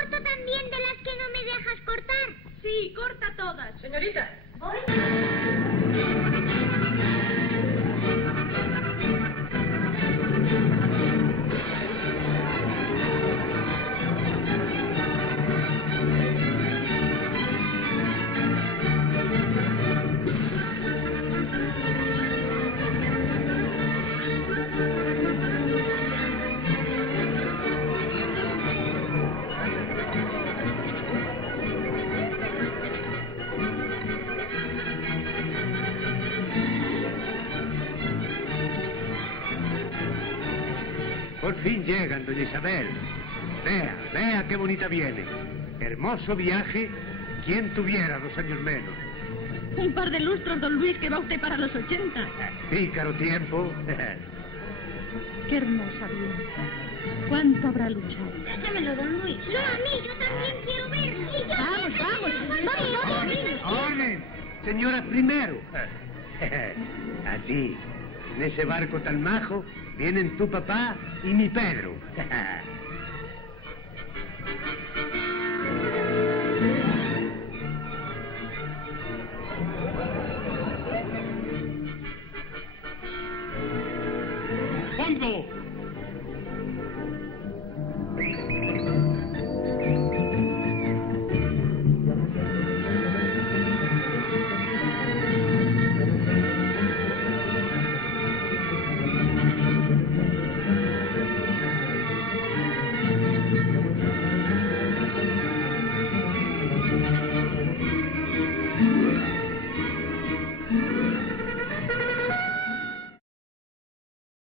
corto también de las que no me dejas cortar. Sí, corta todas. Señorita. ¿Voy? Por fin llegan, doña Isabel. Vea, vea qué bonita viene. Hermoso viaje. ¿Quién tuviera 2 años menos? Un par de lustros, don Luis, que va usted para los 80. Pícaro tiempo. Qué hermosa viene. ¿Cuánto habrá luchado? Déjamelo, don Luis. No, a mí, yo también quiero ver. Sí, Vamos. ¡Orden! Señora, primero. Así, en ese barco tan majo, vienen tu papá y mi Pedro. ¡Fondo!